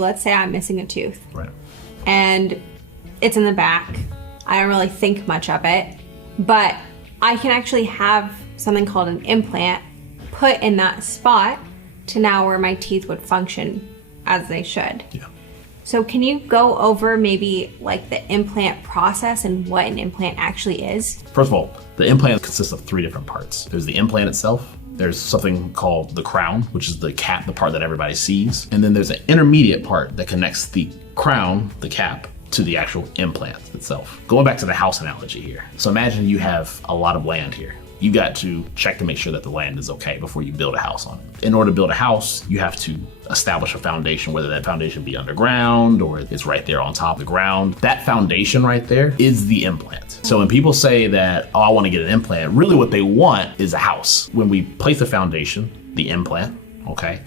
Let's say I'm missing a tooth. Right. And it's in the back. I don't really think much of it, but I can actually have something called an implant put in that spot to now where my teeth would function as they should. Yeah. So can you go over maybe like the implant process and what an implant actually is? First of all, the implant consists of 3 different parts. There's the implant itself. There's something called the crown, which is the cap, the part that everybody sees. And then there's an intermediate part that connects the crown, the cap, to the actual implant itself. Going back to the house analogy here. So imagine you have a lot of land here. You got to check to make sure that the land is okay before you build a house on it. In order to build a house, you have to establish a foundation, whether that foundation be underground or it's right there on top of the ground. That foundation right there is the implant. So when people say that, oh, I want to get an implant, really what they want is a house. When we place the foundation, the implant, okay,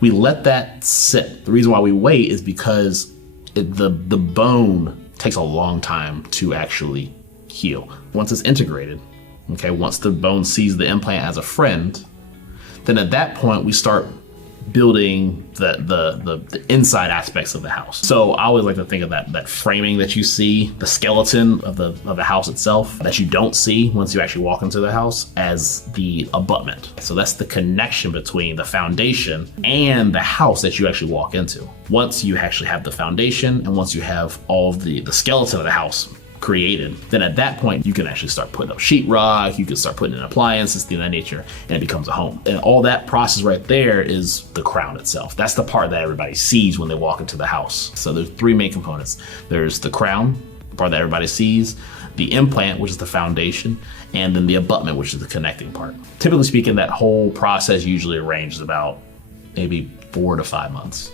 we let that sit. The reason why we wait is because the bone takes a long time to actually heal. Once it's integrated, okay, once the bone sees the implant as a friend, then at that point we start building the inside aspects of the house. So I always like to think of that framing that you see, the skeleton of the house itself that you don't see once you actually walk into the house, as the abutment. So that's the connection between the foundation and the house that you actually walk into. Once you actually have the foundation and once you have all of the skeleton of the house created, then at that point you can actually start putting up sheetrock, you can start putting in appliances, things of that nature, and it becomes a home. And all that process right there is the crown itself. That's the part that everybody sees when they walk into the house. So there's 3 main components. There's the crown, the part that everybody sees, the implant, which is the foundation, and then the abutment, which is the connecting part. Typically speaking, that whole process usually ranges about maybe 4 to 5 months.